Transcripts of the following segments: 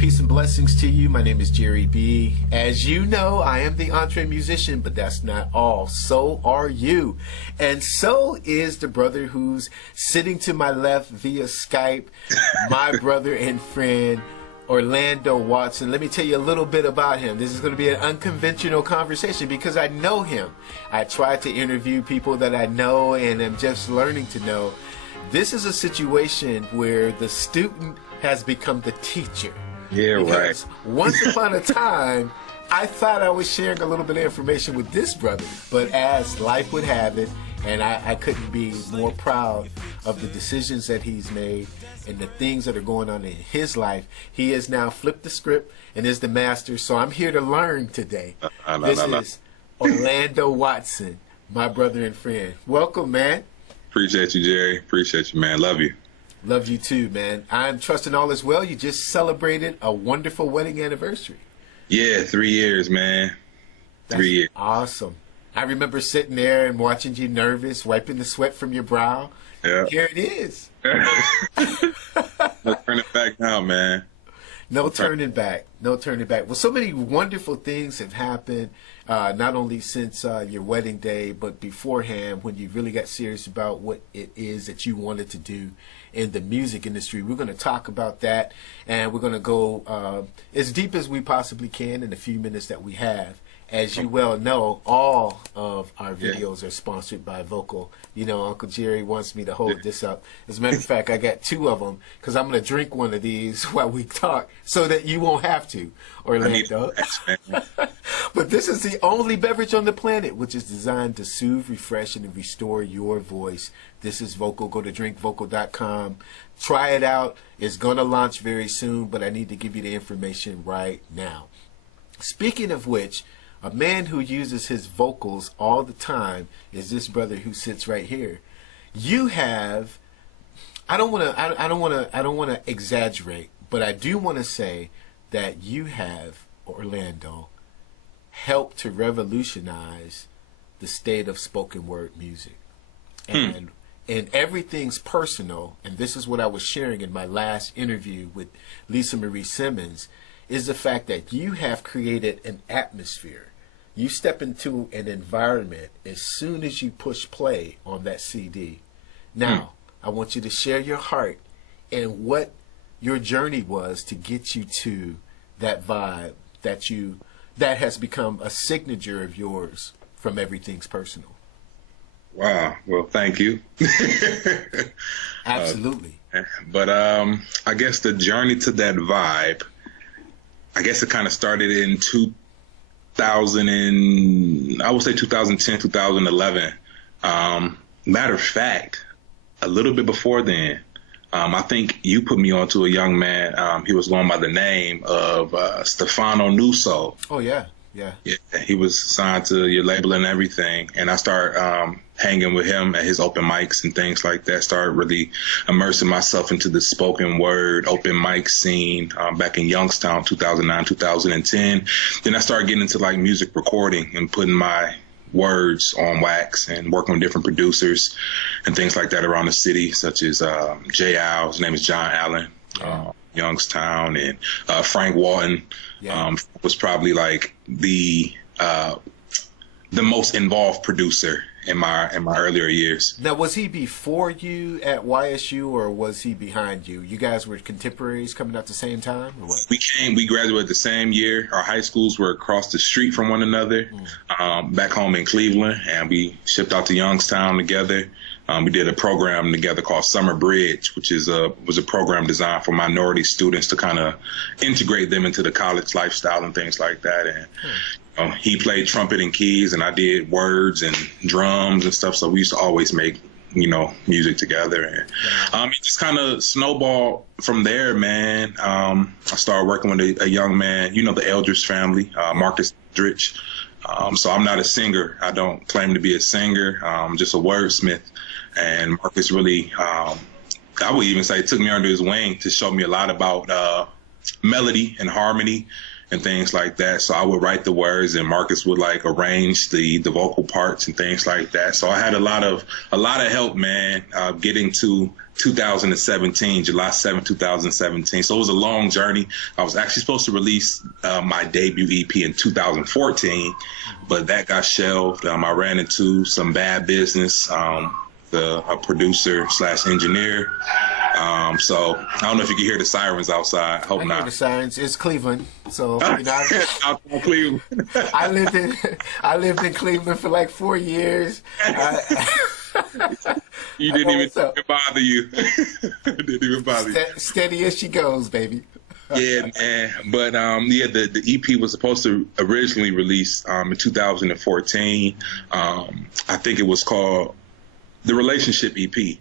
Peace and blessings to you. My name is Jere B. As you know, I am the EntreMusician, but that's not all. So are you. And so is the brother who's sitting to my left via Skype, my brother and friend, Orlando Watson. Let me tell you a little bit about him. This is going to be an unconventional conversation because I know him. I try to interview people that I know and am just learning to know. This is a situation where the student has become the teacher. Yeah, because right. Once upon a time, I thought I was sharing a little bit of information with this brother, but as life would have it, and I couldn't be more proud of the decisions that he's made and the things that are going on in his life. He has now flipped the script and is the master. So I'm here to learn today. This is Orlando Watson, my brother and friend. Welcome, man. Appreciate you, Jerry. Appreciate you, man. Love you. Love you too, man. I'm trusting all is well. You just celebrated a wonderful wedding anniversary. Yeah, 3 years, man. That's 3 years. Awesome. I remember sitting there and watching you nervous, wiping the sweat from your brow. Yeah. Here it is. No turning back now, man. No turning back. No turning back. Well, so many wonderful things have happened, not only since your wedding day, but beforehand when you really got serious about what it is that you wanted to do in the music industry. We're going to talk about that, and we're going to go as deep as we possibly can in the few minutes that we have. As you well know, all of our videos are sponsored by Vocal. You know, Uncle Jerry wants me to hold this up. As a matter of fact, I got 2 of them because I'm going to drink one of these while we talk so that you won't have to, Orlando. But this is the only beverage on the planet which is designed to soothe, refresh, and restore your voice. This is Vocal. Go to drinkvocal.com. Try it out. It's going to launch very soon, but I need to give you the information right now. Speaking of which, a man who uses his vocals all the time is this brother who sits right here. You have, I don't want to exaggerate, but I do want to say that you have, Orlando, helped to revolutionize the state of spoken word music. And everything's personal, and this is what I was sharing in my last interview with Lisa Marie Simmons, is the fact that you have created an atmosphere. You step into an environment as soon as you push play on that CD. Now, I want you to share your heart and what your journey was to get you to that vibe that has become a signature of yours from Everything's Personal. Wow. Well, thank you. Absolutely. But I guess the journey to that vibe, I guess it kind of started in 2010, 2011. Matter of fact, a little bit before then, I think you put me onto a young man. He was going by the name of Stefano Nuso. Oh, yeah. Yeah. Yeah, he was signed to your label and everything. And I started hanging with him at his open mics and things like that. Started really immersing myself into the spoken word open mic scene back in Youngstown, 2009, 2010. Then I started getting into like music recording and putting my words on wax and working with different producers and things like that around the city, such as Jere, his name is John Allen. Youngstown, and Frank Walton was probably like the most involved producer in my earlier years. Now, was he before you at YSU or was he behind you? You guys were contemporaries coming out the same time, or what? We graduated the same year. Our high schools were across the street from one another, back home in Cleveland, and we shipped out to Youngstown together. We did a program together called Summer Bridge, which was a program designed for minority students to kind of integrate them into the college lifestyle and things like that. And he played trumpet and keys, and I did words and drums and stuff. So we used to always make, music together. And it just kind of snowballed from there, man. I started working with a young man, the Eldridge family, Marcus Eldridge. So I'm not a singer. I don't claim to be a singer. I'm just a wordsmith. And Marcus really, I would even say, took me under his wing to show me a lot about melody and harmony and things like that. So I would write the words and Marcus would like arrange the vocal parts and things like that. So I had a lot of help, man, getting to 2017, July 7th, 2017. So it was a long journey. I was actually supposed to release my debut EP in 2014, but that got shelved. I ran into some bad business, a producer / engineer. So I don't know if you can hear the sirens outside. Hope I not. hear the sirens. It's Cleveland, so you know. Out in Cleveland. I lived in Cleveland for like 4 years. You didn't even bother you. Didn't even bother you. Steady as she goes, baby. Yeah, man. But the EP was supposed to originally release in 2014. I think it was called the Relationship EP.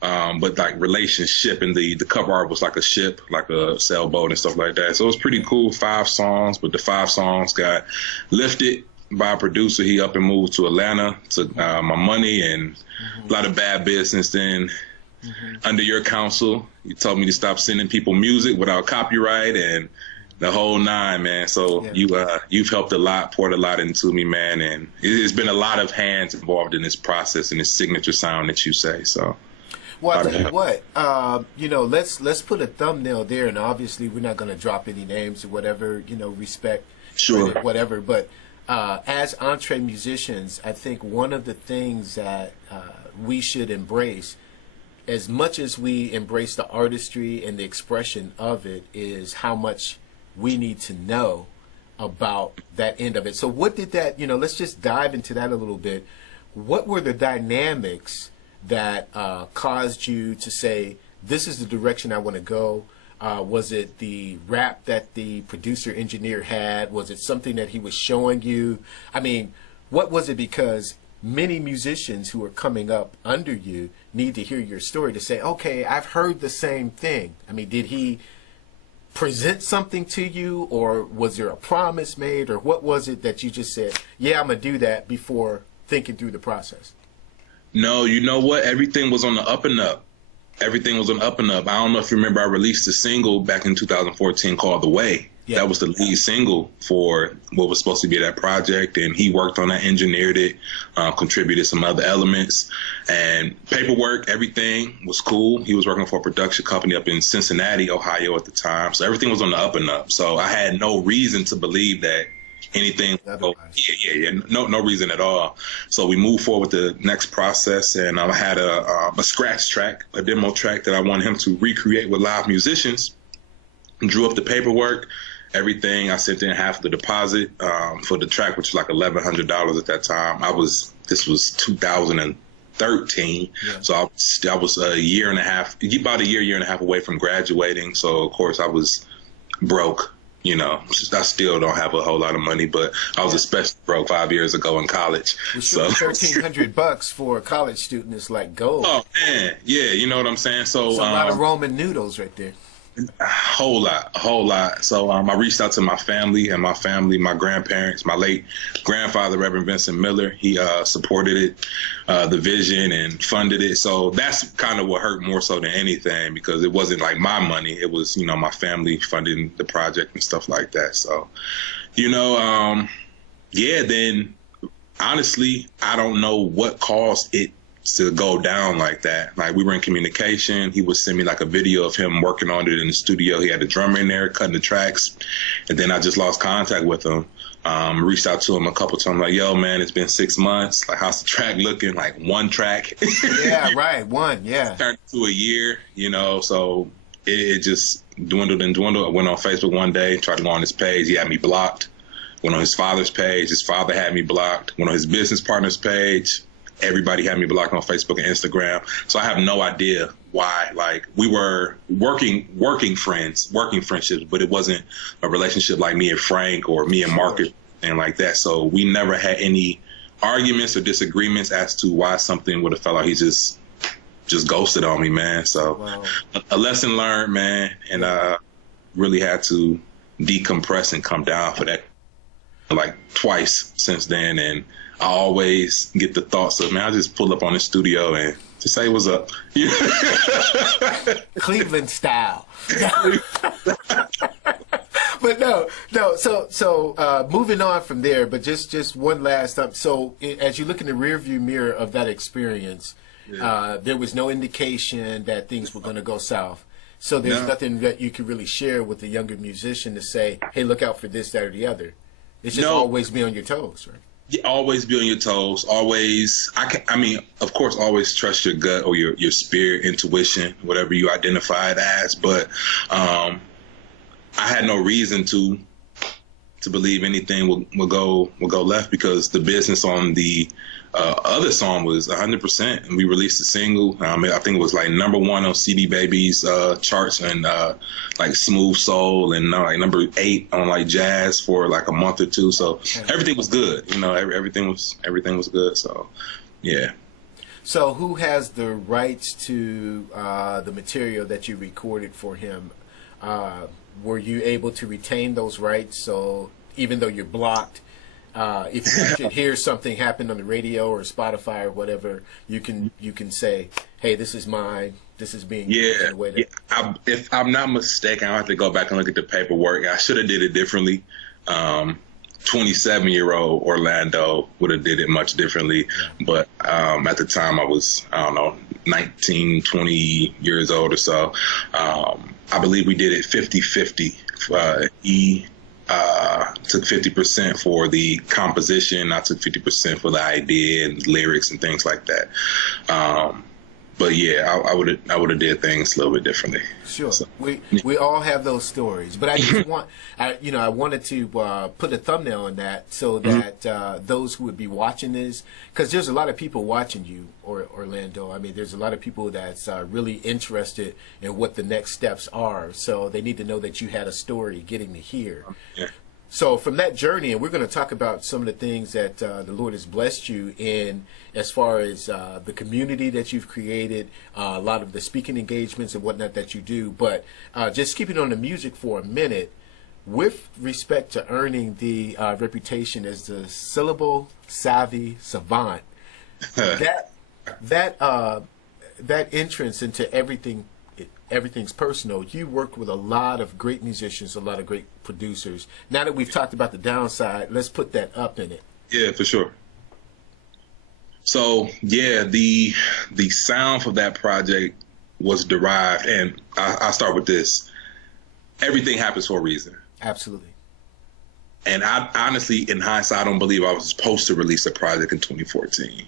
But like relationship, and the cover art was like a ship, like a sailboat and stuff like that. So it was pretty cool. 5 songs, but the 5 songs got lifted by a producer. He up and moved to Atlanta, took my money and a lot of bad business. Then under your counsel, you told me to stop sending people music without copyright and the whole 9, man. So you've helped a lot, poured a lot into me, man. And it's been a lot of hands involved in this process and this signature sound that you say, so. Well, I'll tell you what, let's put a thumbnail there, and obviously we're not going to drop any names or whatever, respect, sure, whatever. But as EntreMusicians, I think one of the things that we should embrace, as much as we embrace the artistry and the expression of it, is how much we need to know about that end of it. So what did that, let's just dive into that a little bit. What were the dynamics that caused you to say, this is the direction I want to go? Was it the rap that the producer engineer had? Was it something that he was showing you? I mean, what was it? Because many musicians who are coming up under you need to hear your story to say, okay, I've heard the same thing. I mean, did he present something to you, or was there a promise made, or what was it that you just said, yeah, I'm going to do that, before thinking through the process? No, you know what? Everything was on the up and up. Everything was on the up and up. I don't know if you remember, I released a single back in 2014 called The Way. Yeah. That was the lead single for what was supposed to be that project, and he worked on that, engineered it, contributed some other elements, and paperwork, everything was cool. He was working for a production company up in Cincinnati, Ohio at the time, so everything was on the up and up. So I had no reason to believe that anything. No reason at all. So we moved forward with the next process, and I had a scratch track, a demo track that I wanted him to recreate with live musicians. Drew up the paperwork, everything. I sent in half of the deposit for the track, which was like $1,100 at that time. This was 2013, so I was a year and a half, about a year and a half away from graduating. So of course I was broke. I still don't have a whole lot of money, but I was especially broke 5 years ago in college. So $1,300 for a college student is like gold. Oh man, yeah, you know what I'm saying. So a lot of Roman noodles right there. A whole lot. So I reached out to my family, my grandparents, my late grandfather, Reverend Vincent Miller. He supported it, the vision, and funded it. So that's kind of what hurt more so than anything, because it wasn't like my money. It was, my family funding the project and stuff like that. So, then honestly, I don't know what caused it to go down like that. Like, we were in communication. He would send me like a video of him working on it in the studio. He had a drummer in there cutting the tracks, and then I just lost contact with him. Reached out to him a couple times, like, yo, man, it's been 6 months. Like, how's the track looking? Like, one track. Yeah, right. One, yeah. Turned to a year, so it just dwindled and dwindled. I went on Facebook one day, tried to go on his page. He had me blocked. Went on his father's page. His father had me blocked. Went on his business partner's page. Everybody had me blocked on Facebook and Instagram. So I have no idea why. Like, we were working friendships, but it wasn't a relationship like me and Frank or me and Marcus and like that. So we never had any arguments or disagreements as to why something would have fell out. He just ghosted on me, man. So a lesson learned, man. And really had to decompress and come down for that like twice since then. And I always get the thoughts of, man, I just pull up on the studio and just say what's up. But Cleveland style. But no. So moving on from there, but just one last time. So as you look in the rearview mirror of that experience, there was no indication that things were going to go south. So there's nothing that you can really share with the younger musician to say, hey, look out for this, that, or the other. It's just always be on your toes, right? Yeah, always be on your toes. Always, of course, always trust your gut or your spirit, intuition, whatever you identify it as. But I had no reason to believe anything will go left, because the business on the other song was 100%, and we released a single. I think it was like #1 on CD Baby's charts, and like Smooth Soul, and like #8 on like Jazz for like a month or two. So everything was good. Everything was good. So yeah. So who has the rights to the material that you recorded for him? Were you able to retain those rights? So even though you're blocked, if you should hear something happen on the radio or Spotify or whatever, you can say, hey, this is mine. This is being used in a way that... If I'm not mistaken, I'll have to go back and look at the paperwork. I should have did it differently. 27-year-old Orlando would have did it much differently. But at the time I was, 19, 20 years old or so. I believe we did it 50-50. He took 50% for the composition. I took 50% for the idea and lyrics and things like that. But yeah, I would have did things a little bit differently. Sure, so, we all have those stories, but I just I wanted to put a thumbnail on that so that those who would be watching this, because there's a lot of people watching you, Orlando. I mean, there's a lot of people that's really interested in what the next steps are, so they need to know that you had a story getting to here. Yeah. So from that journey, and we're going to talk about some of the things that the Lord has blessed you in, as far as the community that you've created, a lot of the speaking engagements and whatnot that you do. But just keeping on the music for a minute, with respect to earning the reputation as the syllable savvy savant, that entrance into everything's personal. You work with a lot of great musicians, a lot of great producers. Now that we've talked about the downside, let's put that up in it. Yeah, for sure. So yeah, the sound for that project was derived, and I'll start with this. Everything happens for a reason. Absolutely. And I honestly, in hindsight, I don't believe I was supposed to release a project in 2014.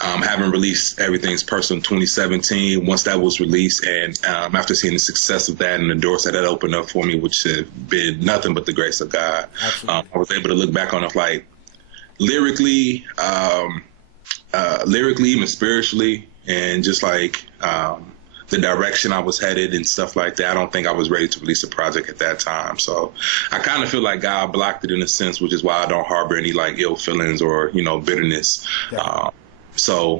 Having released Everything's Personal in 2017, once that was released, and after seeing the success of that and the doors that opened up for me, which have been nothing but the grace of God, I was able to look back on it like lyrically, even spiritually, and just like the direction I was headed and stuff like that. I don't think I was ready to release a project at that time. So I kind of feel like God blocked it in a sense, which is why I don't harbor any like ill feelings or, bitterness. Yeah.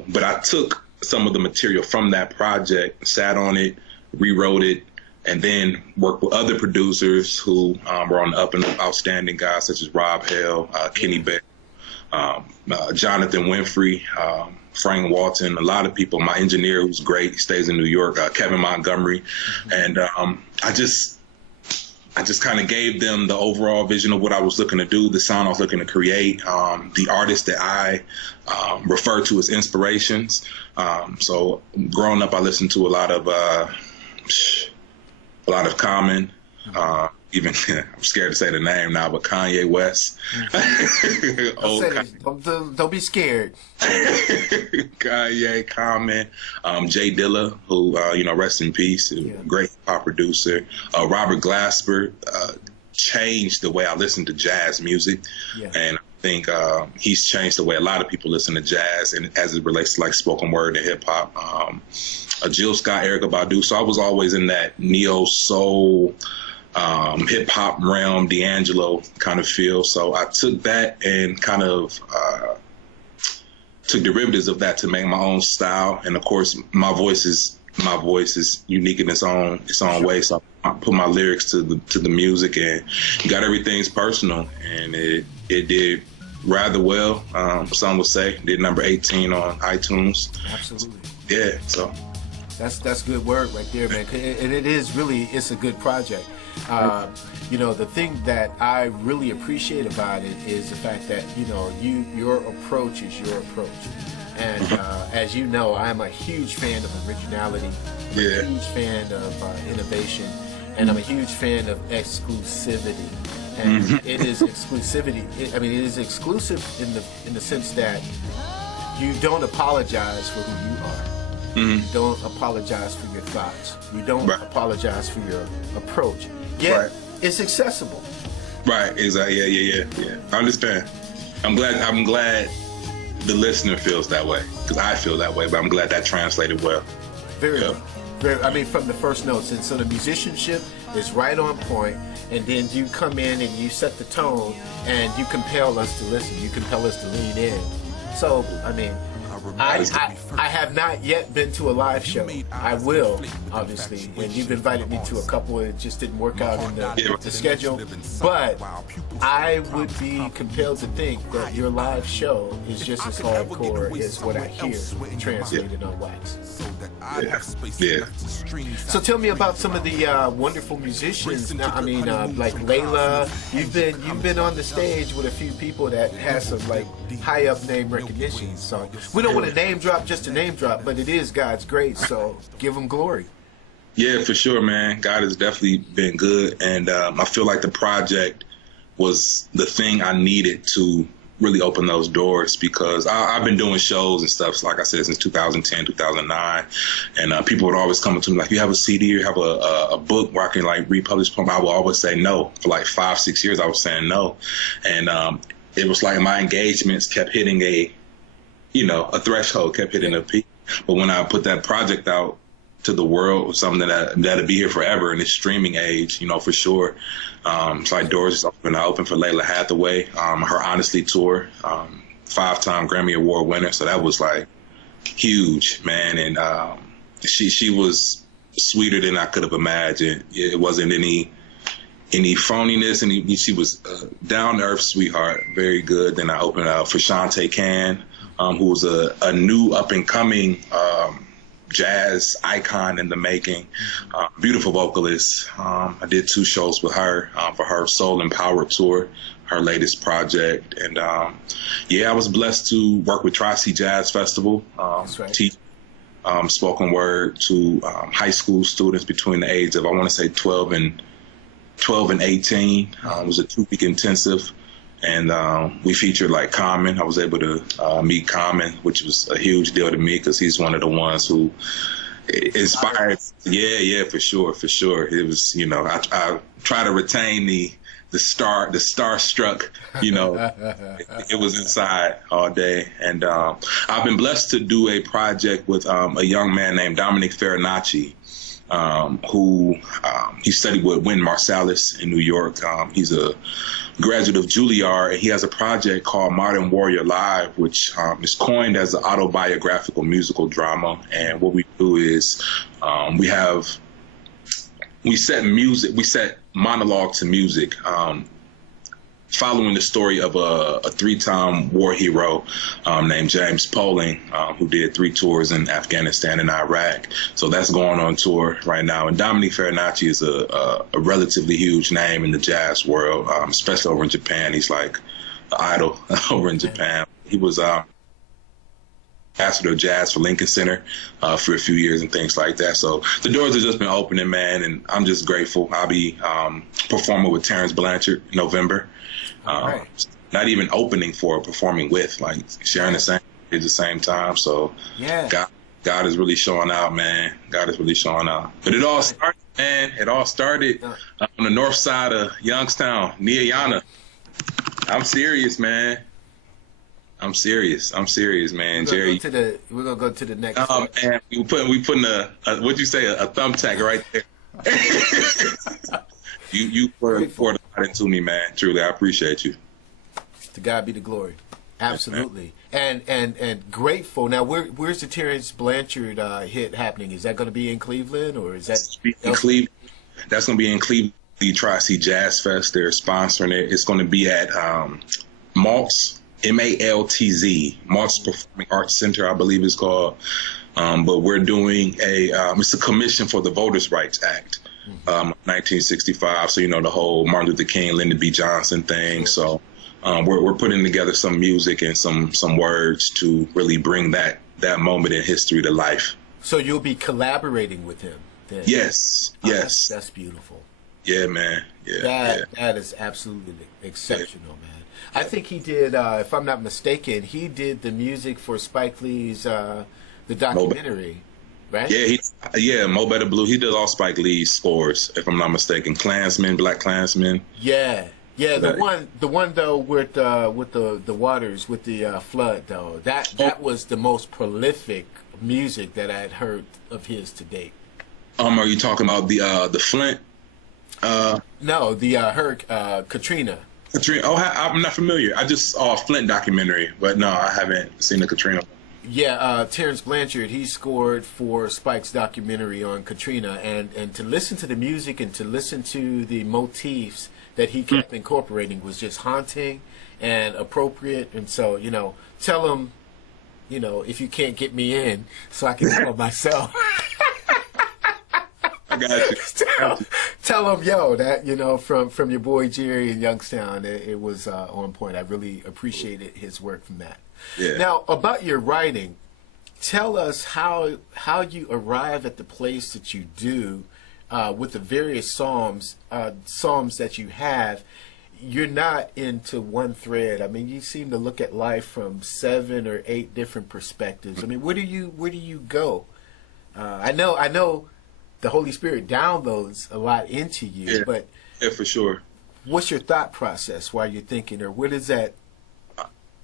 But I took some of the material from that project, sat on it, rewrote it, and then worked with other producers who were on the up and outstanding guys such as Rob Hale, Kenny Beck, Jonathan Winfrey, Frank Walton, a lot of people. My engineer, who's great, he stays in New York, Kevin Montgomery. And I just kind of gave them the overall vision of what I was looking to do, the sound I was looking to create, the artists that I refer to as inspirations. So growing up, I listened to a lot of Common, even I'm scared to say the name now, but Kanye West. Don't be scared. Kanye, Common, Jay Dilla, who rest in peace, great pop producer. Robert Glasper changed the way I listen to jazz music, and I think he's changed the way a lot of people listen to jazz, and as it relates to like spoken word and hip hop. Jill Scott, Erykah Badu. So I was always in that neo soul, hip hop realm, D'Angelo kind of feel. So I took that and kind of took derivatives of that to make my own style. And of course, my voice is unique in its own way. So I put my lyrics to the music, and got Everything's Personal, and it did rather well. Some would say did number 18 on iTunes. Absolutely. Yeah. So that's good work right there, man. And it's a good project. You know, the thing that I really appreciate about it is the fact that, you know, your approach is your approach. And as you know, I'm a huge fan of originality. I'm a huge fan of innovation. And I'm a huge fan of exclusivity. And it is exclusivity. It is exclusive in the sense that you don't apologize for who you are. You don't apologize for your thoughts. You don't apologize for your approach. Yet it's accessible. Right. Exactly. Yeah. I understand. I'm glad the listener feels that way, because I feel that way. But I'm glad that translated well. Very well. I mean, from the first notes, and so the musicianship is right on point, and then you come in and you set the tone, and you compel us to listen. You compel us to lean in. So, I mean, I have not yet been to a live show. I will, obviously, and you've invited me to a couple. It just didn't work out in the schedule. But I would be compelled to think that your live show is just as hardcore as what I hear translated on wax. Yeah. So tell me about some of the wonderful musicians. Now, I mean, like Lalah. You've been on the stage with a few people that has some like high up name recognition. So we don't want to name drop just to name drop, but it is God's grace. So give him glory. Yeah, for sure, man. God has definitely been good, and I feel like the project was the thing I needed to really open those doors, because I've been doing shows and stuff, like I said, since 2010, 2009, and people would always come to me like, you have a CD or you have a book where I can like republish poem? I would always say no. For like 5-6 years I was saying no, and it was like my engagements kept hitting a threshold, kept hitting a peak. But when I put that project out to the world, was something that'll be here forever in this streaming age, for sure. It's like doors just open. I opened for Lalah Hathaway, her Honestly tour, 5-time Grammy Award winner. So that was like huge, man. And she was sweeter than I could have imagined. It wasn't any phoniness. She was down to earth sweetheart, very good. Then I opened up for Shantae Can, who was a new up and coming jazz icon in the making, beautiful vocalist. I did 2 shows with her for her Soul Empowered tour, her latest project. And I was blessed to work with Tri-C Jazz Festival, teach spoken word to high school students between the age of, I want to say 12 and 18. It was a 2-week intensive. And we featured like Common. I was able to meet Common, which was a huge deal to me, because he's one of the ones who inspired. Yeah, for sure. It was, I try to retain the starstruck, it was inside all day. And I've been blessed to do a project with a young man named Dominic Farinacci, who he studied with Wynton Marsalis in New York. He's a graduate of Juilliard, and he has a project called Modern Warrior Live, which is coined as an autobiographical musical drama. And what we do is we set monologue to music, following the story of a 3-time war hero named James Poling, who did 3 tours in Afghanistan and Iraq. So that's going on tour right now. And Dominic Farinacci is a relatively huge name in the jazz world, especially over in Japan. He's like an idol over in Japan. He was ambassador of jazz for Lincoln Center for a few years and things like that. So the doors have just been opening, man, and I'm just grateful. I'll be performing with Terrence Blanchard in November. Not even opening for, performing with, like sharing the same at the same time. So God is really showing out, man. God is really showing out. But it all started, man. It all started on the north side of Youngstown, near Yana. I'm serious, man. I'm serious, man. Jere, we're gonna go to the next. Oh man, we putting a what'd you say, a thumbtack right there. you poured a lot into me, man. Truly, I appreciate you. To God be the glory. Absolutely. And grateful. Now, where's the Terrence Blanchard hit happening? Is that going to be in Cleveland, or is that in Cleveland? That's going to be in Cleveland. The Tri-C Jazz Fest. They're sponsoring it. It's going to be at Maltz, MALTZ, Maltz Performing Arts Center, I believe it's called. But we're doing it's a commission for the Voters' Rights Act. 1965. So, the whole Martin Luther King, Lyndon B. Johnson thing. So we're putting together some music and some words to really bring that moment in history to life. So you'll be collaborating with him then? Yes, yes. That's beautiful. Yeah, man. Yeah, that is absolutely exceptional, man. I think he did, if I'm not mistaken, he did the music for Spike Lee's the documentary, right? Yeah, Mo Better Blue. He did all Spike Lee's scores, if I'm not mistaken. Klansman, Black Klansman. Yeah, the one though with the waters, with the flood though. That was the most prolific music that I had heard of his to date. Are you talking about the Flint? No, the Katrina. Katrina. Oh, I'm not familiar. I just saw a Flint documentary, but no, I haven't seen the Katrina. Yeah, Terrence Blanchard, he scored for Spike's documentary on Katrina, and to listen to the music and to listen to the motifs that he kept incorporating was just haunting and appropriate. And so, tell him, if you can't get me in, so I can tell him myself. I got you. Tell him, yo, that, from your boy Jere in Youngstown, it was on point. I really appreciated his work from that. Yeah. Now, about your writing, tell us how you arrive at the place that you do with the various psalms that you have. You're not into one thread. I mean, you seem to look at life from 7 or 8 different perspectives. I mean, where do you go? I know the Holy Spirit downloads a lot into you, but for sure. What's your thought process while you're thinking, or what is that?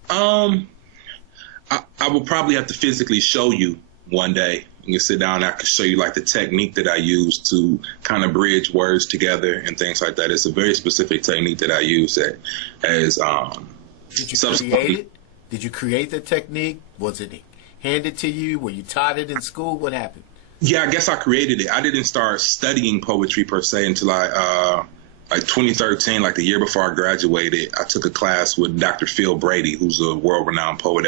I will probably have to physically show you one day. You can sit down and I can show you like the technique that I use to kind of bridge words together and things like that. It's a very specific technique that I use that as Did you create it? Did you create the technique? Was it handed to you? Were you taught it in school? What happened? Yeah, I guess I created it. I didn't start studying poetry per se until like 2013, like the year before I graduated. I took a class with Dr. Phil Brady, who's a world-renowned poet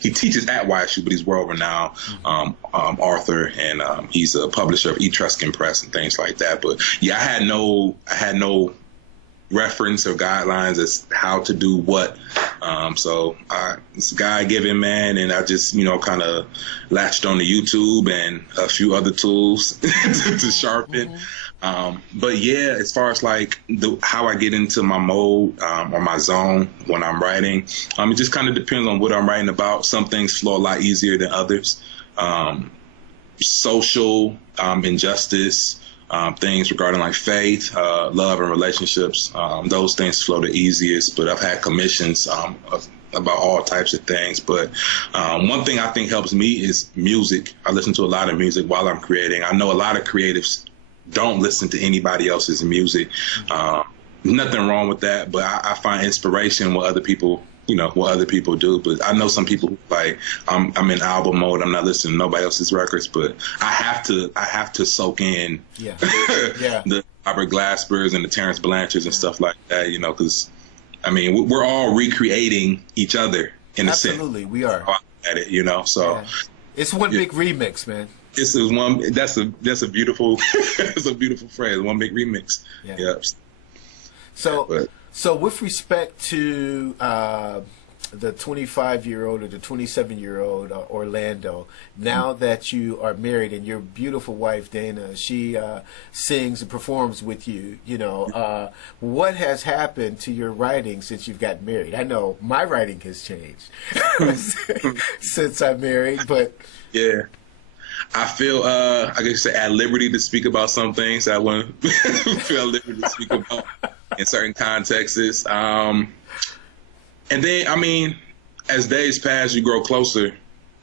he teaches at YSU, but he's world-renowned author, and he's a publisher of Etruscan Press and things like that. But yeah, I had no reference or guidelines as how to do what. So it's God-given, man, and I just, kind of latched on to YouTube and a few other tools to sharpen. But yeah, as far as like how I get into my mode or my zone when I'm writing, it just kind of depends on what I'm writing about. Some things flow a lot easier than others. Social injustice, things regarding like faith, love and relationships, those things flow the easiest. But I've had commissions about all types of things. But one thing I think helps me is music. I listen to a lot of music while I'm creating. I know a lot of creatives don't listen to anybody else's music. Nothing wrong with that, but I find inspiration with other people, what other people do. But I know some people who, like, I'm in album mode. I'm not listening to nobody else's records, but I have to soak in the Robert Glaspers and the Terrence Blanchards and stuff like that, because I mean, we're all recreating each other in a sense. Absolutely, we are at it, so it's one big remix, man. This is one. That's a beautiful. That's a beautiful phrase. One big remix. Yeah. Yep. So with respect to the 25-year-old or the 27-year-old Orlando, now that you are married and your beautiful wife Dana, she sings and performs with you. What has happened to your writing since you've gotten married? I know my writing has changed since I'm married, but yeah. I feel, I guess, at liberty to speak about some things I wouldn't feel at liberty to speak about in certain contexts. And then, I mean, as days pass, you grow closer,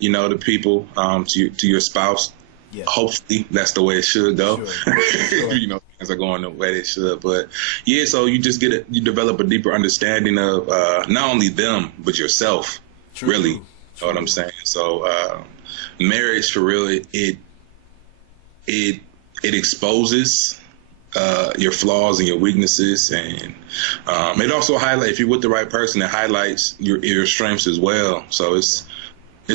to people, to your spouse. Yeah. Hopefully, that's the way it should go. Sure. Things are going the way they should. But yeah, so you just you develop a deeper understanding of not only them but yourself. True. Really, you know what I'm saying? So. Marriage, for real, it exposes your flaws and your weaknesses, and it also highlights, if you're with the right person, it highlights your strengths as well. So it's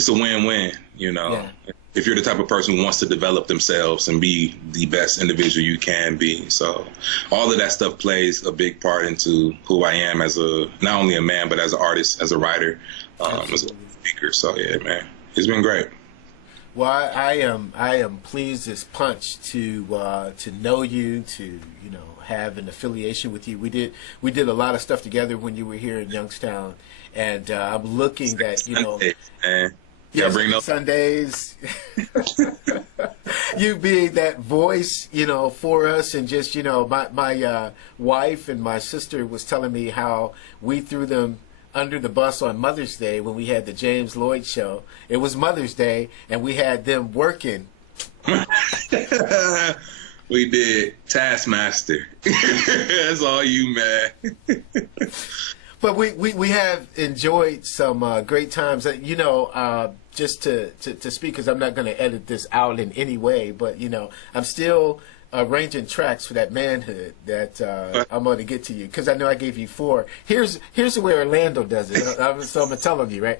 a win-win, Yeah. if you're the type of person who wants to develop themselves and be the best individual you can be. So all of that stuff plays a big part into who I am as not only a man, but as an artist, as a writer, as a speaker. So yeah, man, it's been great. Well, I am pleased as punch to know you, to have an affiliation with you. We did a lot of stuff together when you were here in Youngstown, and I'm looking that Yeah, bring those Sundays. You being that voice, for us, and just my wife and my sister was telling me how we threw them under the bus on Mother's Day when we had the James Lloyd show. It was Mother's Day, and we had them working. We did Taskmaster. That's all you, man. But we have enjoyed some great times. Just to speak, because I'm not going to edit this out in any way, but I'm still arranging tracks for that manhood that I'm going to get to you, because I know I gave you 4. Here's the way Orlando does it. So I'm going to tell him you, right?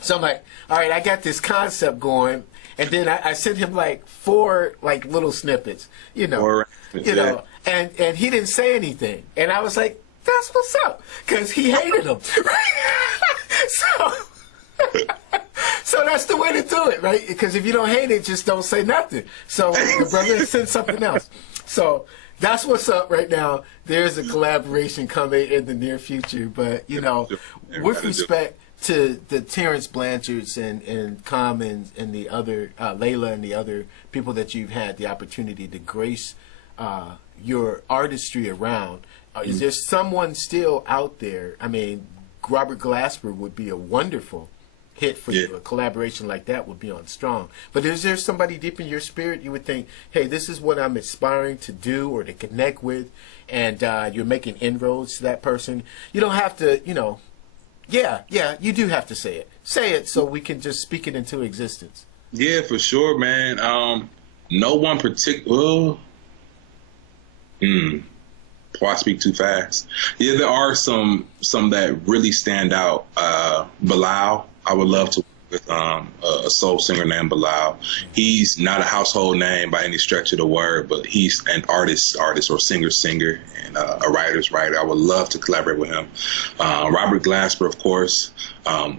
So I'm like, all right, I got this concept going, and then I sent him like 4 like little snippets, and he didn't say anything, and I was like, that's what's up, because he hated them. So that's the way to do it, right? Because if you don't hate it, just don't say nothing. So the brother said something else. So that's what's up right now. There's a collaboration coming in the near future. But, with respect to the Terrence Blanchards and Common and the other, Lalah and the other people that you've had the opportunity to grace your artistry around, is there someone still out there? I mean, Robert Glasper would be a wonderful hit for you. A collaboration like that would be on strong. But is there somebody deep in your spirit you would think, hey, this is what I'm aspiring to do or to connect with, and you're making inroads to that person? You don't have to, you do have to say it. Say it so we can just speak it into existence. Yeah, for sure, man. No one particular. Before I speak too fast. Yeah, there are some that really stand out. Bilal, I would love to work with a soul singer named Bilal. He's not a household name by any stretch of the word, but he's an artist or singer, and a writer. I would love to collaborate with him. Robert Glasper, of course.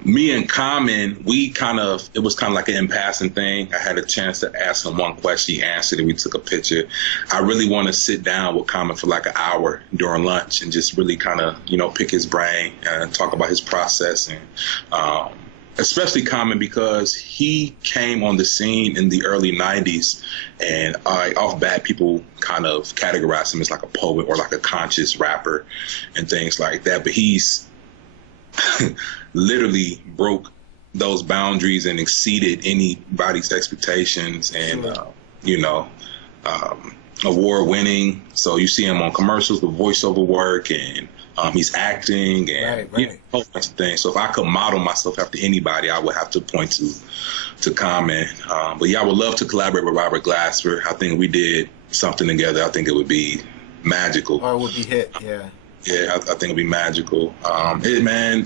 Me and Common, it was kind of like an in passing thing. I had a chance to ask him one question. He answered it. We took a picture. I really want to sit down with Common for like an hour during lunch and just really kind of, pick his brain and talk about his process. And especially Common, because he came on the scene in the early 90s, and off bat, people kind of categorize him as like a poet or like a conscious rapper and things like that. But he's literally broke those boundaries and exceeded anybody's expectations, and award winning. So you see him on commercials with voiceover work, and he's acting, and right. A whole bunch of things. So if I could model myself after anybody, I would have to point to Common. But yeah, I would love to collaborate with Robert Glasper. I think we did something together. I think it would be magical. Or it would be hit, yeah. Yeah, I think it'd be magical. Man,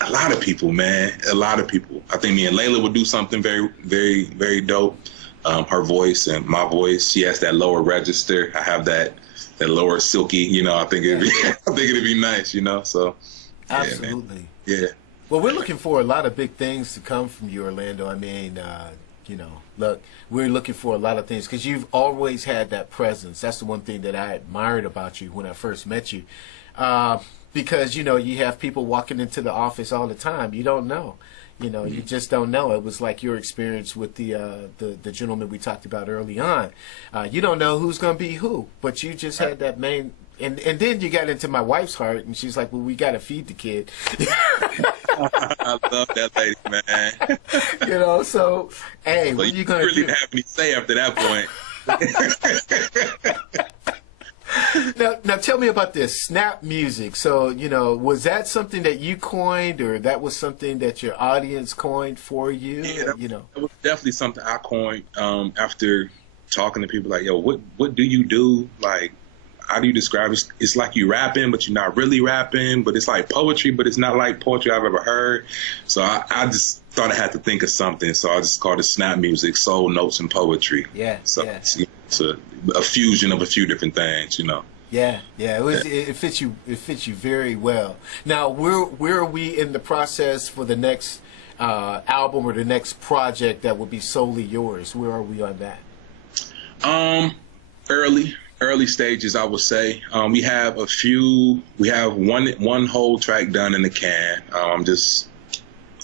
a lot of people, man. A lot of people. I think me and Lalah would do something very, very, very dope. Her voice and my voice. She has that lower register. I have that lower silky. I think it'd be nice. So absolutely. Yeah. Well, we're looking for a lot of big things to come from you, Orlando. I mean, look, we're looking for a lot of things because you've always had that presence. That's the one thing that I admired about you when I first met you. Because, you have people walking into the office all the time. You don't know. You just don't know. It was like your experience with the gentleman we talked about early on. You don't know who's going to be who, but you just had that main. And then you got into my wife's heart, and she's like, well, we got to feed the kid. I love that lady, man. So, hey, what are you going to do? You really didn't have any say after that point. Now tell me about this snap music. So, was that something that you coined, or that was something that your audience coined for you? Yeah, that was definitely something I coined after talking to people like, yo, what do you do? Like, how do you describe it? It's like you rapping, but you're not really rapping, but it's like poetry, but it's not like poetry I've ever heard. So I just thought I had to think of something. So I just called it Snap Music, Soul, Notes, and Poetry. Yeah. So yeah. it's a fusion of a few different things, you know. Yeah, yeah, it fits you. It fits you very well. Now, where are we in the process for the next album or the next project that will be solely yours? Where are we on that? Early stages, I would say. We have one whole track done in the can.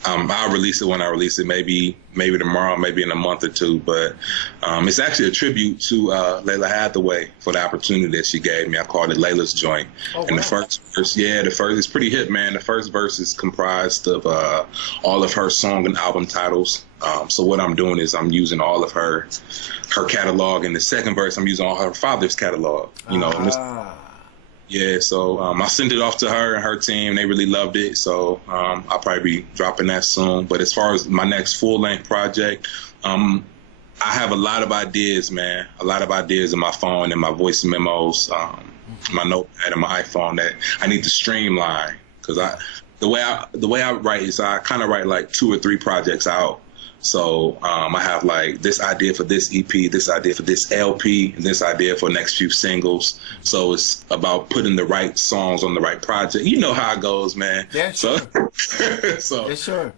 I'll release it when I release it, maybe tomorrow, maybe in a month or two. But it's actually a tribute to Lalah Hathaway for the opportunity that she gave me. I called it Layla's Joint. Oh, and wow. the first verse, it's pretty hip, man. The first verse is comprised of all of her song and album titles. So what I'm doing is I'm using all of her catalog. And the second verse, I'm using all her father's catalog. You know. Yeah, so I sent it off to her and her team. They really loved it, so I'll probably be dropping that soon. But as far as my next full-length project, I have a lot of ideas, man. A lot of ideas in my phone and my voice memos, my notepad and my iPhone that I need to streamline. Because the way I write is I kind of write like 2 or 3 projects out. So I have like this idea for this EP, this idea for this LP, and this idea for next few singles. So it's about putting the right songs on the right project. You know how it goes, man. Yeah, sure. So yeah, sure.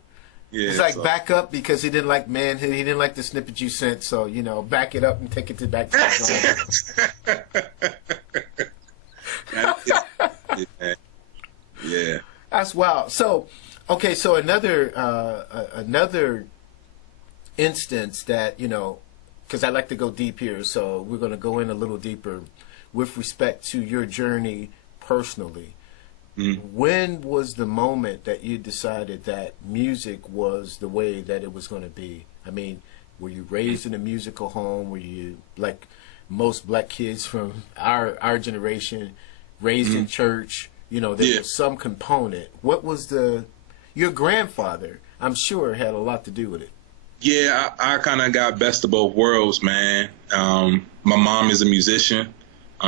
Yeah, it's like back up because he didn't like he didn't like the snippet you sent. So back it up and take it to back to the Yeah. That's wild. So, okay, so another instance that, because I like to go deep here, so we're going to go in a little deeper with respect to your journey personally. When was the moment that you decided that music was the way that it was going to be? I mean, were you raised in a musical home? Were you, like most black kids from our generation, raised in church? There was some component. What was your grandfather, I'm sure, had a lot to do with it. Yeah, I kind of got best of both worlds, man. My mom is a musician.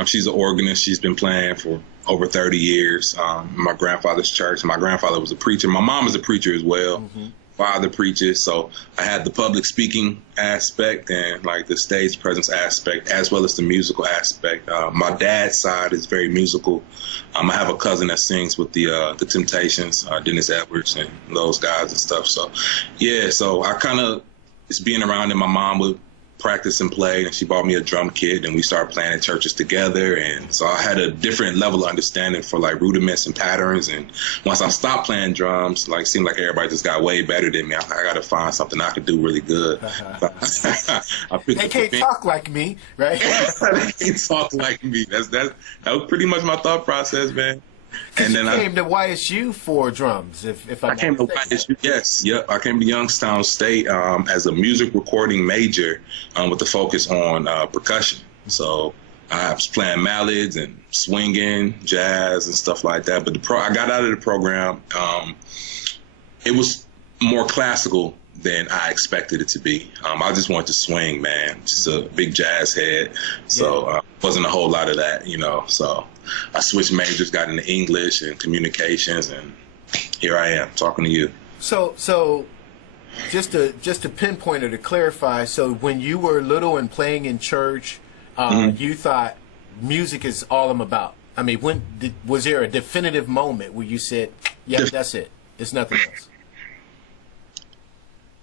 She's an organist. She's been playing for over 30 years. My grandfather's church. My grandfather was a preacher. My mom is a preacher as well. Father preaches. So I had the public speaking aspect and like the stage presence aspect, as well as the musical aspect. My dad's side is very musical. I have a cousin that sings with the Temptations, Dennis Edwards and those guys and stuff. So yeah, so I kind of, it's being around, and my mom would practice and play, and she bought me a drum kit, and we started playing in churches together. And so I had a different level of understanding for like rudiments and patterns. And once I stopped playing drums, like seemed like everybody just got way better than me. I got to find something I could do really good. They can't talk like me, right? They can't talk like me. That was pretty much my thought process, man. And then I came to YSU for drums, if I came to YSU, yes. Yep. I came to Youngstown State as a music recording major with the focus on percussion. So I was playing mallets and swinging, jazz and stuff like that. But I got out of the program. It was more classical than I expected it to be. I just wanted to swing, man. Just a big jazz head. So wasn't a whole lot of that, So I switched majors, got into English and communications, and here I am talking to you. So just to pinpoint or to clarify, so when you were little and playing in church, you thought music is all I'm about. I mean, was there a definitive moment where you said, yeah, that's it, it's nothing else?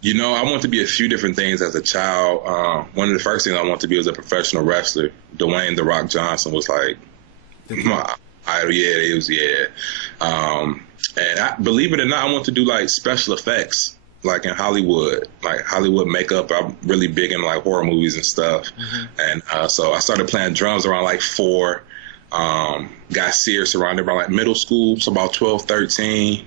I wanted to be a few different things as a child. One of the first things I wanted to be was a professional wrestler. Dwayne "The Rock" Johnson was like my idol. And believe it or not, I want to do like special effects, like in Hollywood, like Hollywood makeup. I'm really big in like horror movies and stuff. And so I started playing drums around like 4. Got serious around like middle school, so about 12, 13.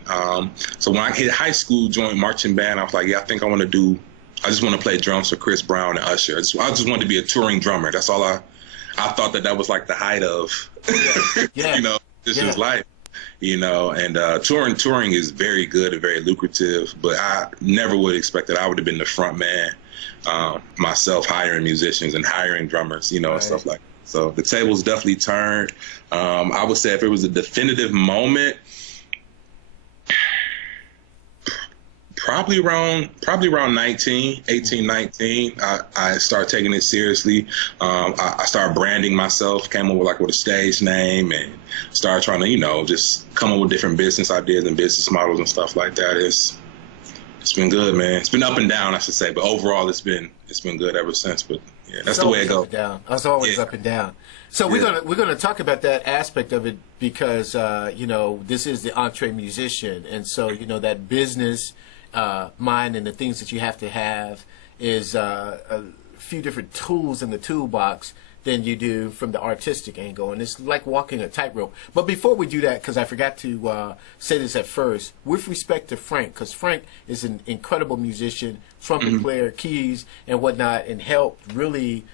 So when I hit high school, joined marching band, I was like, yeah, I just want to play drums for Chris Brown and Usher. I just wanted to be a touring drummer. That's all I thought that was like the height of, this is life, and touring is very good and very lucrative, but I never would expect that I would have been the front man myself, hiring musicians and hiring drummers, and stuff like that. So the tables definitely turned. I would say if it was a definitive moment, probably around 19, I started taking it seriously. I started branding myself, came up with a stage name, and started trying to, just come up with different business ideas and business models and stuff like that. It's been good, man. It's been up and down, I should say, but overall it's been good ever since. But yeah, that's the way it goes. It's always up and down. So we're gonna talk about that aspect of it because this is the EntreMusician, and so that business mind and the things that you have to have is a few different tools in the toolbox than you do from the artistic angle, and it's like walking a tightrope. But before we do that, because I forgot to say this at first, with respect to Frank, because Frank is an incredible musician, trumpet player, keys and whatnot, and helped really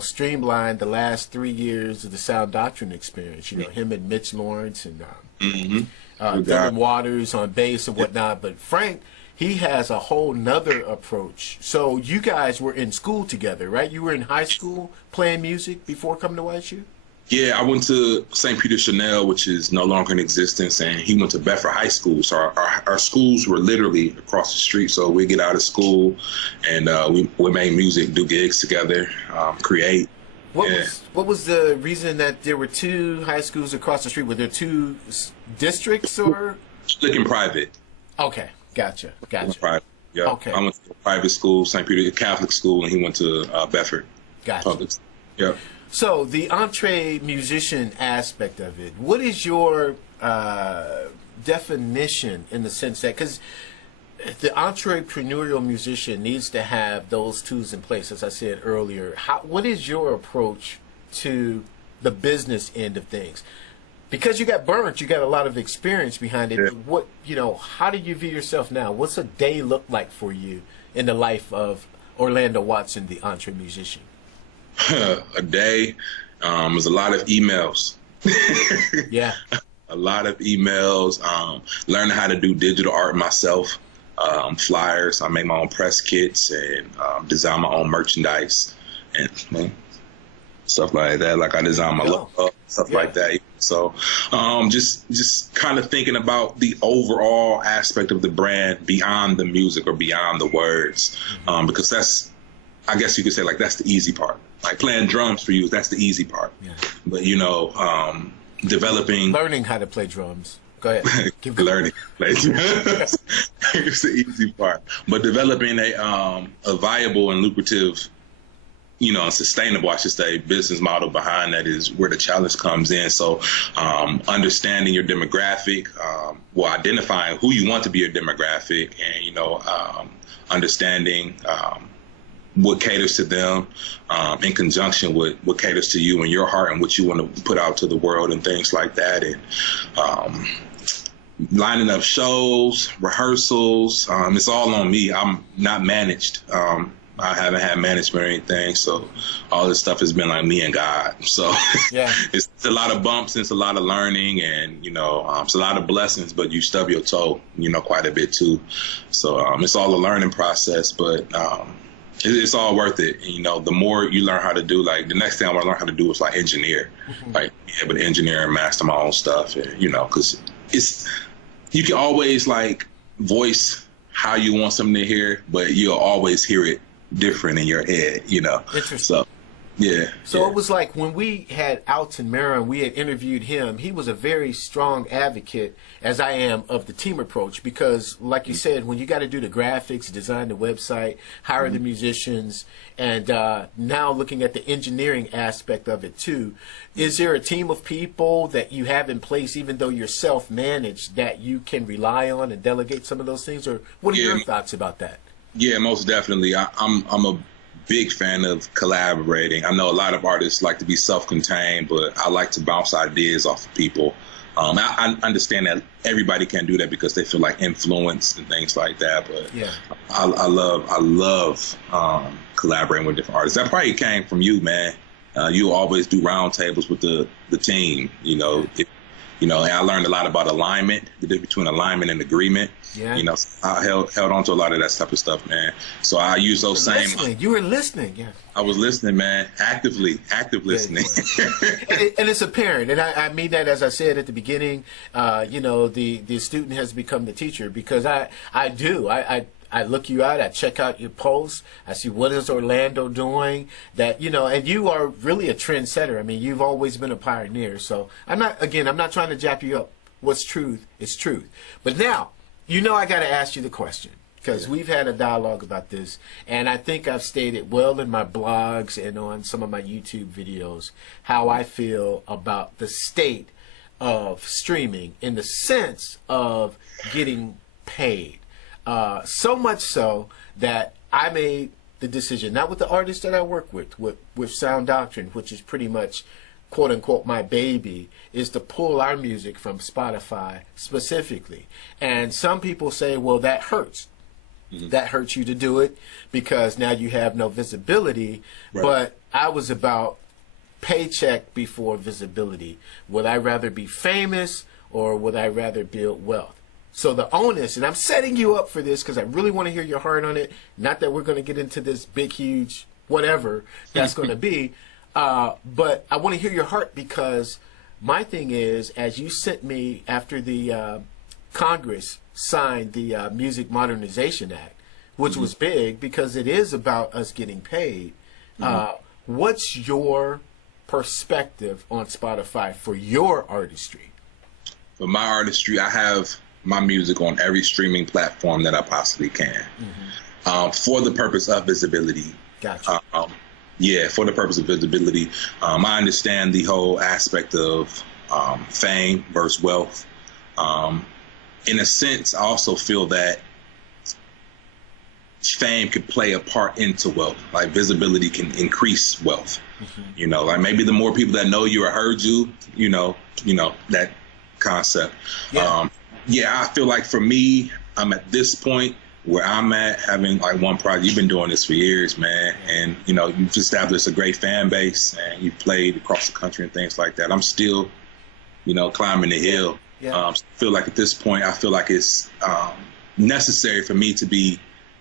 streamline the last 3 years of the Sound Doctrine experience. Him and Mitch Lawrence and Dylan Waters on bass and whatnot. But Frank, he has a whole nother approach. So you guys were in school together, right? You were in high school playing music before coming to YSU? Yeah, I went to St. Peter Chanel, which is no longer in existence, and he went to Bedford High School. So our schools were literally across the street. So we get out of school and we made music, do gigs together, create. What was the reason that there were two high schools across the street? Were there two districts or? Looking private. Okay. Gotcha. Private. Yeah. Okay. I went to a private school, St. Peter Catholic School, and he went to Bedford. Gotcha. Public. Yeah. So the EntreMusician aspect of it, what is your definition in the sense that, because the entrepreneurial musician needs to have those tools in place, as I said earlier. What is your approach to the business end of things? Because you got burnt, you got a lot of experience behind it. Yeah. How do you view yourself now? What's a day look like for you in the life of Orlando Watson, the EntreMusician? A day is a lot of emails. Yeah. A lot of emails. Learning how to do digital art myself. Flyers. I make my own press kits and design my own merchandise and stuff like that. Like I design my logo, stuff like that. So just kind of thinking about the overall aspect of the brand beyond the music or beyond the words, because that's, I guess you could say, like, that's the easy part. Like playing drums for you, that's the easy part. Yeah. But learning how to play drums. Go ahead. Learning. It's the easy part. But developing a viable and lucrative, sustainable, I should say, business model behind that is where the challenge comes in. So understanding your demographic, identifying who you want to be your demographic, and, understanding what caters to them in conjunction with what caters to you and your heart and what you want to put out to the world and things like that. And lining up shows, rehearsals, it's all on me. I'm not managed. I haven't had management or anything, so all this stuff has been like me and God. So yeah. It's a lot of bumps, and it's a lot of learning, and it's a lot of blessings, but you stub your toe, quite a bit too. So it's all a learning process, but it's all worth it. And, the more you learn how to do, like the next thing I want to learn how to do is like engineer, like be able to engineer and master my own stuff, and, because you can always like voice how you want something to hear, but you'll always hear it different in your head, Interesting. So, yeah. So it was like when we had Alton Marin, we had interviewed him. He was a very strong advocate, as I am, of the team approach, because, like you said, when you got to do the graphics, design the website, hire the musicians, and now looking at the engineering aspect of it too, is there a team of people that you have in place, even though you're self-managed, that you can rely on and delegate some of those things? Or what are your thoughts about that? Yeah, most definitely. I'm a big fan of collaborating. I know a lot of artists like to be self-contained, but I like to bounce ideas off of people. I understand that everybody can't do that because they feel like influence and things like that. But yeah, I love collaborating with different artists. That probably came from you, man. You always do roundtables with the team. And I learned a lot about alignment, the difference between alignment and agreement. Yeah. I held on to a lot of that type of stuff, man. So I use those same. You were listening, yeah. I was listening, man, active listening. And it's apparent, and I mean that, as I said at the beginning. The student has become the teacher, because I look you out, I check out your posts, I see what is Orlando doing, and you are really a trendsetter. I mean, you've always been a pioneer. So I'm not trying to jap you up. What's truth is truth. But now, I got to ask you the question, because we've had a dialogue about this, and I think I've stated well in my blogs and on some of my YouTube videos how I feel about the state of streaming in the sense of getting paid. So much so that I made the decision, not with the artists that I work with Sound Doctrine, which is pretty much, quote unquote, my baby, is to pull our music from Spotify specifically. And some people say, well, that hurts. Mm-hmm. That hurts you to do it because now you have no visibility. Right. But I was about paycheck before visibility. Would I rather be famous or would I rather build wealth? So the onus, and I'm setting you up for this because I really want to hear your heart on it. Not that we're going to get into this big, huge, whatever that's going to be. But I want to hear your heart, because my thing is, as you sent me after the Congress signed the Music Modernization Act, which mm-hmm. was big because it is about us getting paid. Mm-hmm. What's your perspective on Spotify for your artistry? For my artistry, I have my music on every streaming platform that I possibly can, mm-hmm. For the purpose of visibility. Gotcha. For the purpose of visibility. I understand the whole aspect of fame versus wealth. In a sense, I also feel that fame could play a part into wealth. Like visibility can increase wealth. Mm-hmm. Like maybe the more people that know you or heard you, that concept. Yeah. I feel like for me, I'm at this point where I'm at, having like one project. You've been doing this for years, man. And, you've established a great fan base and you've played across the country and things like that. I'm still, climbing the hill. Yeah. I feel like at this point, I feel like it's necessary for me to be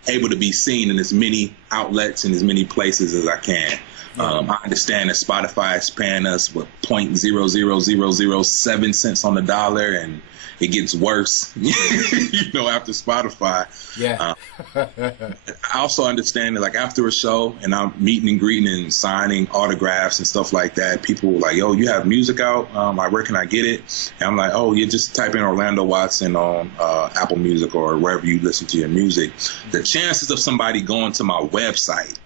able to be seen in as many outlets and as many places as I can. I understand that Spotify is paying us with 0.00007 cents on the dollar, and it gets worse, after Spotify. Yeah. I also understand that, like, after a show and I'm meeting and greeting and signing autographs and stuff like that, people were like, yo, you have music out? Where can I get it? And I'm like, oh, you just type in Orlando Watson on Apple Music or wherever you listen to your music. The chances of somebody going to my website,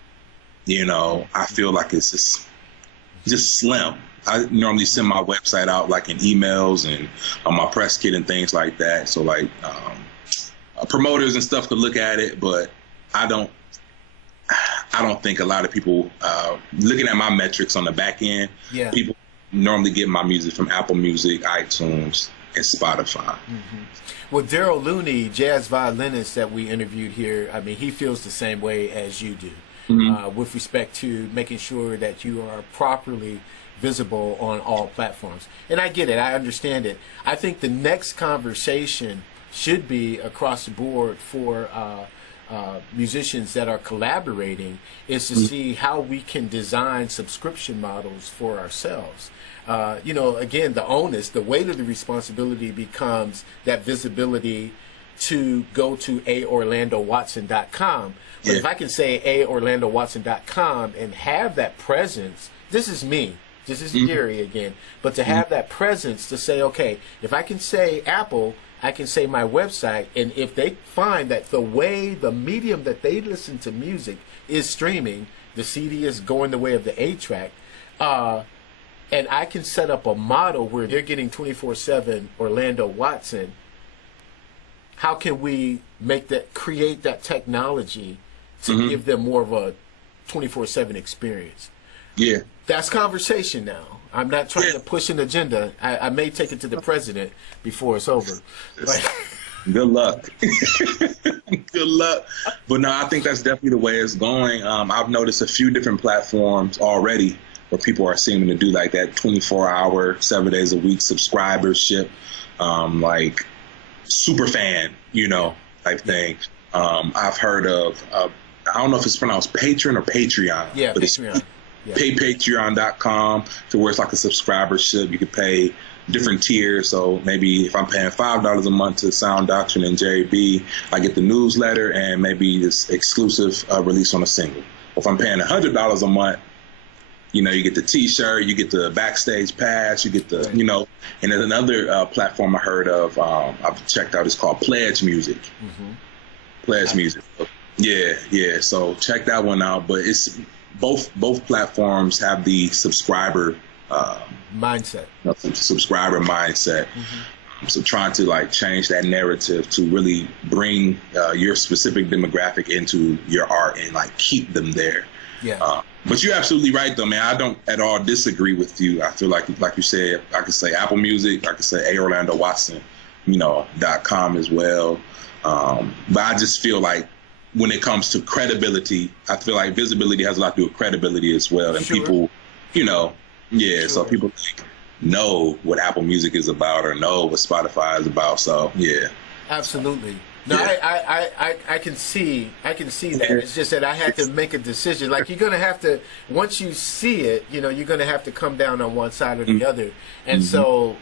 I feel like it's just slim. I normally send my website out like in emails and on my press kit and things like that. So like promoters and stuff could look at it, but I don't think a lot of people looking at my metrics on the back end. Yeah. People normally get my music from Apple Music, iTunes, and Spotify. Mm-hmm. Well, Daryl Looney, jazz violinist that we interviewed here, I mean, he feels the same way as you do. Mm-hmm. With respect to making sure that you are properly visible on all platforms. And I get it. I understand it. I think the next conversation should be across the board for musicians that are collaborating, is to mm-hmm. see how we can design subscription models for ourselves. Again, the onus, the weight of the responsibility becomes that visibility to go to aorlandowatson.com. But if I can say aorlandowatson.com and have that presence, this is me. This is Jere again. But to have that presence to say, okay, if I can say Apple, I can say my website. And if they find that the medium that they listen to music is streaming, the CD is going the way of the A-track, and I can set up a model where they're getting 24/7 Orlando Watson, how can we create that technology to mm-hmm. give them more of a 24/7 experience? Yeah. That's conversation now. I'm not trying to push an agenda. I may take it to the president before it's over. Good luck. Good luck. But no, I think that's definitely the way it's going. I've noticed a few different platforms already where people are seeming to do like that 24-hour, 7 days a week subscribership, like super fan, type thing. I've heard of, I don't know if it's pronounced Patreon or Patreon. Yeah, but Patreon. It's paypatreon.com to where it's like a subscribership. You could pay different tiers. So maybe if I'm paying $5 a month to Sound Doctrine and Jerry B, I get the newsletter and maybe this exclusive release on a single. If I'm paying $100 a month, you get the T-shirt, you get the backstage pass, you get the, and there's another platform I heard of, I've checked out, it's called Pledge Music. Mm-hmm. Pledge Music. Yeah. So check that one out. But it's both platforms have the subscriber mindset. Subscriber mindset. Mm-hmm. So trying to like change that narrative to really bring your specific demographic into your art and like keep them there. Yeah. But you're absolutely right, though, man. I don't at all disagree with you. I feel like you said, I could say Apple Music, I could say AOrlandoWatson.com as well. But I just feel like when it comes to credibility, I feel like visibility has a lot to do with credibility as well. And people, so people know what Apple Music is about or know what Spotify is about. So, yeah. Absolutely. No, I can see that. It's just that I had to make a decision. Like, you're going to have to, once you see it, you're going to have to come down on one side or the other. And so,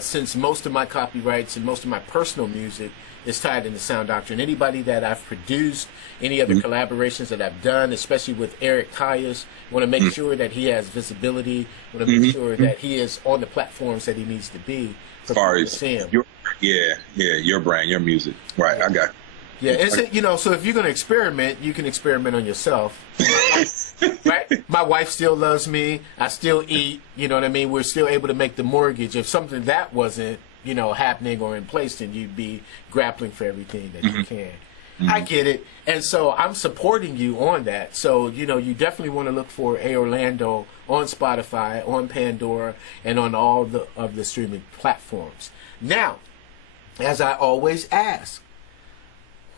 since most of my copyrights and most of my personal music is tied into Sound Doctrine, anybody that I've produced, any other collaborations that I've done, especially with Eric Tyus, want to make sure that he has visibility, want to make sure that he is on the platforms that he needs to be for people to see him. Your brand, your music. Right, I got you. Yeah, it's, so if you're going to experiment, you can experiment on yourself. Right? My wife still loves me. I still eat. You know what I mean? We're still able to make the mortgage. If something that wasn't, happening or in place, then you'd be grappling for everything that you can. I get it. And so I'm supporting you on that. So, you definitely want to look for A. Orlando on Spotify, on Pandora, and on all of the streaming platforms. Now, as I always ask,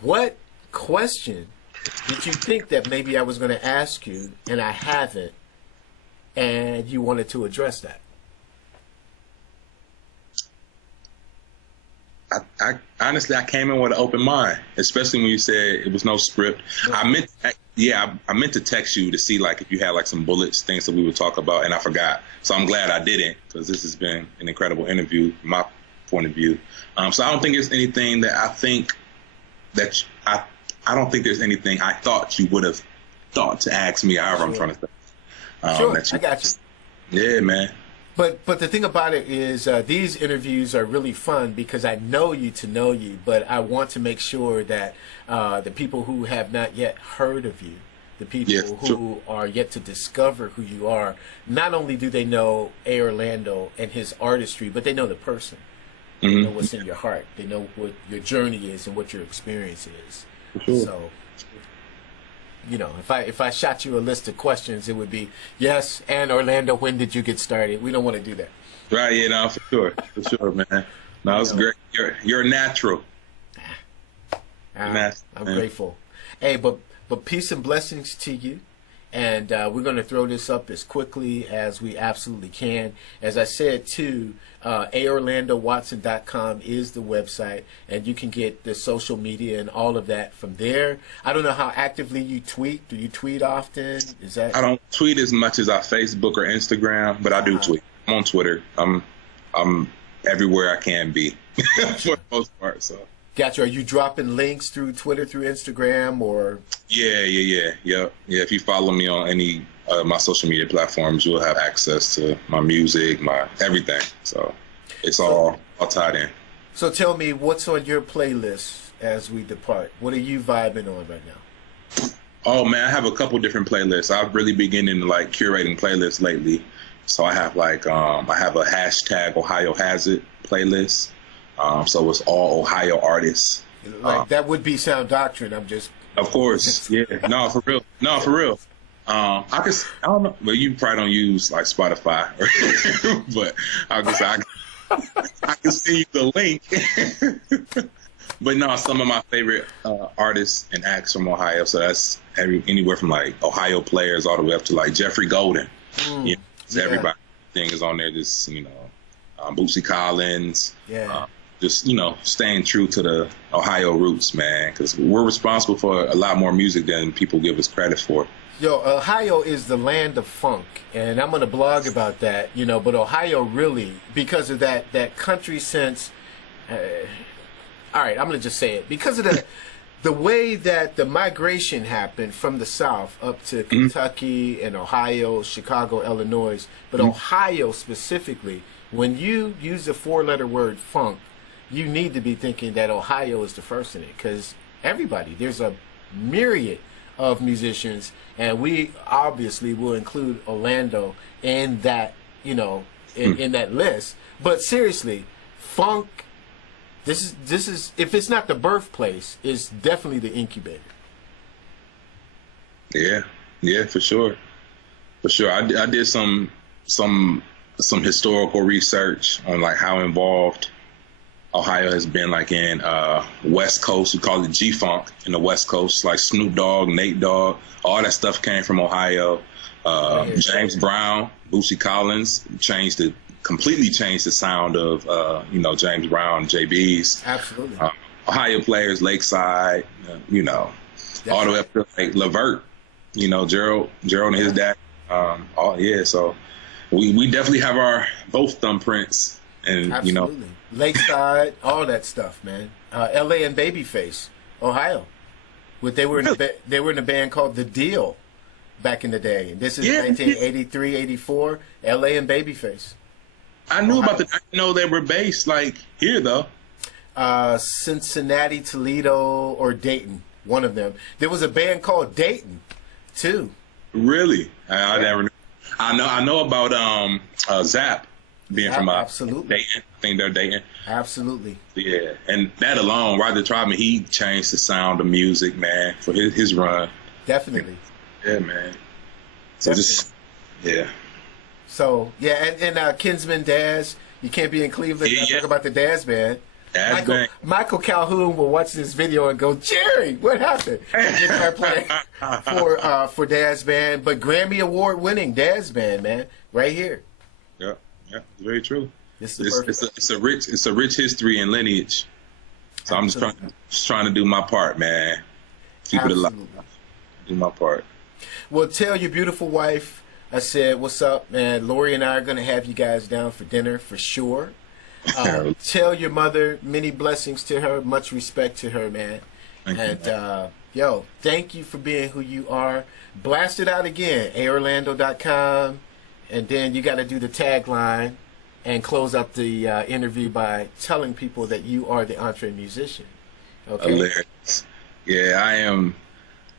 what question did you think that maybe I was going to ask you and I haven't, and you wanted to address that? I honestly, I came in with an open mind, especially when you said it was no script. I meant to text you to see like if you had like some bullets, things that we would talk about, and I forgot. So I'm glad I didn't, because this has been an incredible interview from my point of view. So I don't think there's anything that I don't think there's anything I thought you would have thought to ask me. However, I'm trying to say. Sure, I got you. Yeah, man. But the thing about it is these interviews are really fun because I know you to know you, but I want to make sure that the people who have not yet heard of you, the people who are yet to discover who you are, not only do they know A. Orlando and his artistry, but they know the person. They know what's in your heart. They know what your journey is and what your experience is. So, if I shot you a list of questions, it would be, yes, and Orlando, when did you get started? We don't want to do that. Right, for sure, man. No, it's great. You're a natural. I'm grateful. Hey, but peace and blessings to you. And we're going to throw this up as quickly as we absolutely can. As I said, too, AOrlandoWatson.com is the website, and you can get the social media and all of that from there. I don't know how actively you tweet. Do you tweet often? I don't tweet as much as I Facebook or Instagram, but I do tweet. I'm on Twitter. I'm everywhere I can be for the most part. So. Gotcha. Are you dropping links through Twitter, through Instagram, or? Yeah. If you follow me on any my social media platforms, you'll have access to my music, my everything. So it's all tied in. So tell me, what's on your playlist as we depart? What are you vibing on right now? Oh man, I have a couple different playlists. I've really been into like curating playlists lately. So I have like I have a hashtag Ohio Has It playlist. So it's all Ohio artists. That would be Sound Doctrine. I'm just. Of course, yeah. No, for real. I don't know. Well, you probably don't use like Spotify, but I can see the link. But no, some of my favorite artists and acts from Ohio. So that's anywhere from like Ohio players all the way up to like Jeffrey Golden. You know, so everybody thing is on there. Just Bootsy Collins. Yeah. Just staying true to the Ohio roots, man, because we're responsible for a lot more music than people give us credit for. Yo, Ohio is the land of funk, and I'm going to blog about that, but Ohio really, because of that country sense, all right, I'm going to just say it, because of the way that the migration happened from the South up to Kentucky and Ohio, Chicago, Illinois, but Ohio specifically, when you use the 4-letter word funk, you need to be thinking that Ohio is the first in it, because there's a myriad of musicians, and we obviously will include Orlando in that, in that list. But seriously, funk, this is if it's not the birthplace, it's definitely the incubator. Yeah, for sure. I did some historical research on like how involved Ohio has been, like in West Coast. We call it G-Funk in the West Coast, like Snoop Dogg, Nate Dogg, all that stuff came from Ohio. James Brown, Bootsy Collins completely changed the sound of James Brown, JB's. Absolutely. Ohio players, Lakeside, all the way up to like Levert, Gerald and his dad. So we definitely have both thumbprints, and absolutely. Lakeside, all that stuff, man. L.A. and Babyface, Ohio. They were in a band called The Deal back in the day. And this is 1983, 84. L.A. and Babyface. I knew about that. I didn't know they were based like here though. Cincinnati, Toledo, or Dayton. One of them. There was a band called Dayton, too. Really? I never knew. I know about Zap. Being from absolutely. Dayton, I think they're Dayton. Absolutely. Yeah, and that alone, Roger Troutman, he changed the sound of music, man, for his run. Definitely. Yeah, man. So So and Kinsman Daz, you can't be in Cleveland and talk about the Daz band. Michael Calhoun will watch this video and go, Jerry, what happened? And start playing for Daz band, but Grammy Award winning Daz band, man, right here. Yeah, very true. It's a rich history and lineage. So I'm just trying to do my part, man. Keep it alive. Do my part. Well, tell your beautiful wife I said, what's up, man? Lori and I are going to have you guys down for dinner for sure. Tell your mother many blessings to her, much respect to her, man. Thank you for being who you are. Blast it out again, aorlando.com. And then you got to do the tagline and close up the interview by telling people that you are the EntreMusician. Okay. Hilarious. Yeah, I am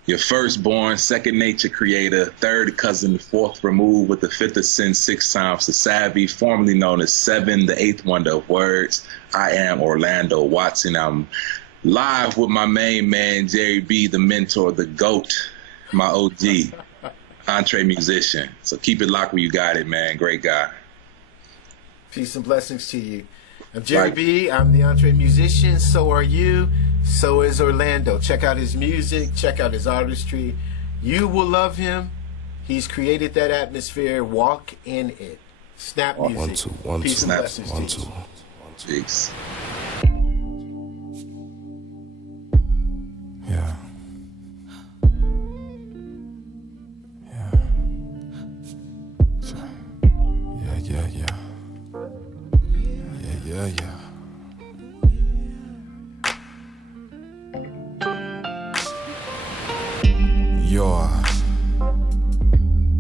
your firstborn, second nature creator, third cousin, fourth removed with the fifth of sin, 6 times the savvy, formerly known as 7, the 8th wonder of words. I am Orlando Watson. I'm live with my main man, Jere B, the mentor, the GOAT, my OG. EntreMusician. So keep it locked where you got it, man. Great guy. Peace and blessings to you. I'm Jere B. I'm the EntreMusician. So are you. So is Orlando. Check out his music. Check out his artistry. You will love him. He's created that atmosphere. Walk in it. Snap music. Peace and blessings to you. Peace. Yeah.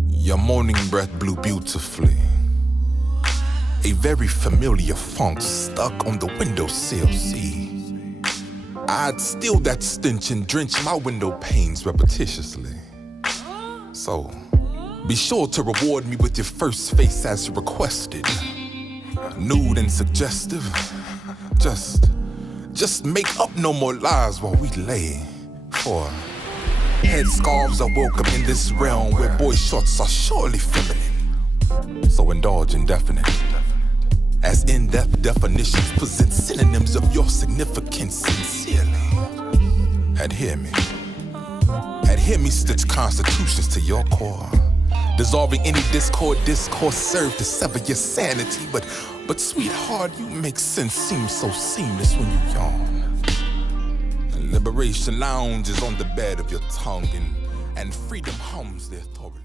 Your morning breath blew beautifully. A very familiar funk stuck on the windowsill, see. I'd steal that stench and drench my window panes repetitiously. So, be sure to reward me with your first face as requested. Nude and suggestive. Just make up no more lies while we lay. For headscarves are welcome in this realm where boy shorts are surely feminine. So indulge in definite, as in-depth definitions present synonyms of your significance sincerely. Adhere me stitch constitutions to your core. Dissolving any discourse served to sever your sanity. But sweetheart, you make sense seem so seamless when you yawn. And Liberation Lounge is on the bed of your tongue, and freedom hums there thoroughly.